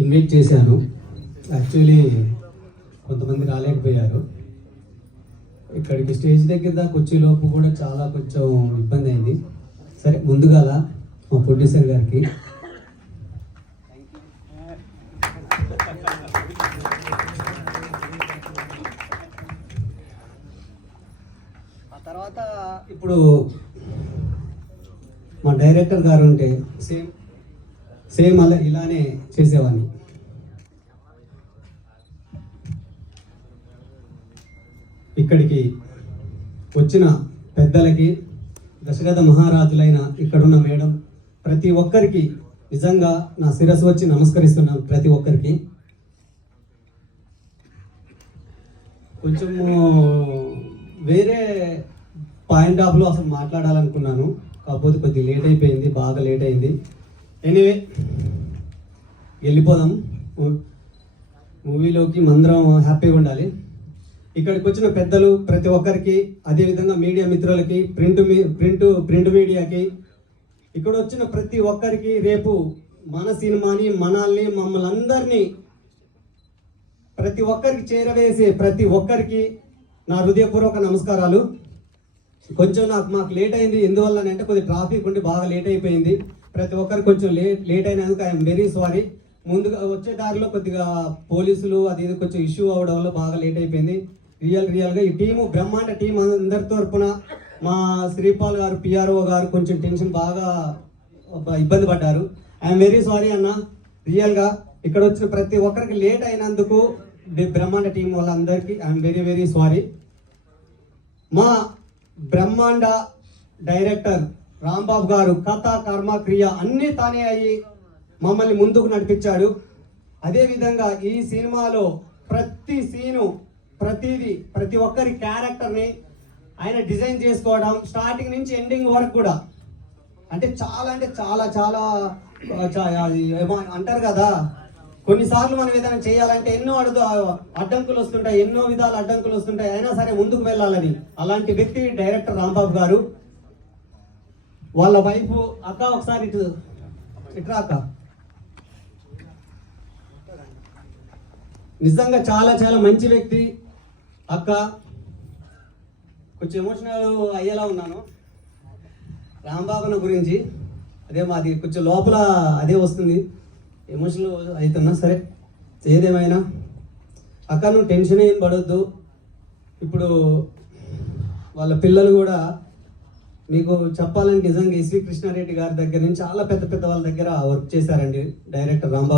Invite చేశాను. Actually కొంతమంది రాలేకపోయారు. ఇక్కడికి స్టేజ్ దగ్గర దాకా వచ్చేలోపు కూడా చాలా కొంచెం ఇబ్బంది అయింది. సరే, ముందుగా మా ప్రొడ్యూసర్ గారికి ఆ తర్వాత ఇప్పుడు మా డైరెక్టర్ గారు ఉంటే సేమ్ అలా ఇలానే చేసేవాడిని. ఇక్కడికి వచ్చిన పెద్దలకి, దశరథ మహారాజులైన ఇక్కడున్న మేడం, ప్రతి ఒక్కరికి నిజంగా నా శిరస్సు వచ్చి నమస్కరిస్తున్నాను. ప్రతి ఒక్కరికి కొంచెము వేరే పాయింట్ ఆఫ్లో అసలు మాట్లాడాలనుకున్నాను, కాకపోతే కొద్దిగా లేట్ అయిపోయింది, బాగా లేట్ అయింది. ఎనీవే, వెళ్ళిపోదాం మూవీలోకి. మందరం హ్యాపీగా ఉండాలి. ఇక్కడికి వచ్చిన పెద్దలు ప్రతి ఒక్కరికి, అదేవిధంగా మీడియా మిత్రులకి, ప్రింట్ మీడియాకి, ఇక్కడ వచ్చిన ప్రతి ఒక్కరికి, రేపు మన సినిమాని, మనల్ని, మమ్మల్ని అందరినీ ప్రతి ఒక్కరికి చేరవేసే ప్రతి ఒక్కరికి నా హృదయపూర్వక నమస్కారాలు. కొంచెం మాకు లేట్ అయింది. ఎందువల్ల అంటే కొద్దిగా ట్రాఫిక్ ఉండి బాగా లేట్ అయిపోయింది. ప్రతి ఒక్కరికి కొంచెం లేట్ అయినందుకు ఐఎమ్ వెరీ సారీ. ముందుగా వచ్చే దారిలో కొద్దిగా పోలీసులు అది కొంచెం ఇష్యూ అవడం వల్ల బాగా లేట్ అయిపోయింది. రియల్గా ఈ టీము, బ్రహ్మాండ టీం అందరి తరపున మా శ్రీపాల్ గారు, పిఆర్ఓ గారు కొంచెం టెన్షన్ బాగా ఇబ్బంది పడ్డారు. ఐఎమ్ వెరీ సారీ అన్న. రియల్గా ఇక్కడ వచ్చిన ప్రతి ఒక్కరికి లేట్ అయినందుకు బ్రహ్మాండ టీం వాళ్ళందరికీ ఐఎమ్ వెరీ వెరీ సారీ. మా బ్రహ్మాండ డైరెక్టర్ రాంబాబు గారు కథ, కర్మ, క్రియ అన్నీ తానే అయ్యి మమ్మల్ని ముందుకు నడిపించాడు. అదేవిధంగా ఈ సినిమాలో ప్రతి సీను, ప్రతి ఒక్కరి క్యారెక్టర్ని ఆయన డిజైన్ చేసుకోవడం, స్టార్టింగ్ నుంచి ఎండింగ్ వరకు కూడా అంటే చాలా అంటారు కదా, కొన్నిసార్లు మనం ఏదైనా చేయాలంటే ఎన్నో అడ్డంకులు వస్తుంటాయి, ఎన్నో విధాల అడ్డంకులు వస్తుంటాయి, అయినా సరే ముందుకు వెళ్ళాలని. అలాంటి వ్యక్తి డైరెక్టర్ రాంబాబు గారు. వాళ్ళ వైఫ్ అక్క, ఒకసారి ఇట్రా అక్క. నిజంగా చాలా మంచి వ్యక్తి అక్క. కొంచెం ఎమోషనల్ అయ్యేలా ఉన్నాను రాంబాబున గురించి. అదే మాది కొంచెం లోపల అదే వస్తుంది, ఎమోషనల్ అవుతున్నా. సరే, ఏదేమైనా అక్క నువ్వు టెన్షన్ ఏం పడొద్దు. ఇప్పుడు వాళ్ళ పిల్లలు కూడా మీకు చెప్పాలంటే నిజంగా ఎస్వి కృష్ణారెడ్డి గారి దగ్గర నుంచి చాలా పెద్ద వాళ్ళ దగ్గర వర్క్ చేశారండి డైరెక్టర్ రాంబాబు.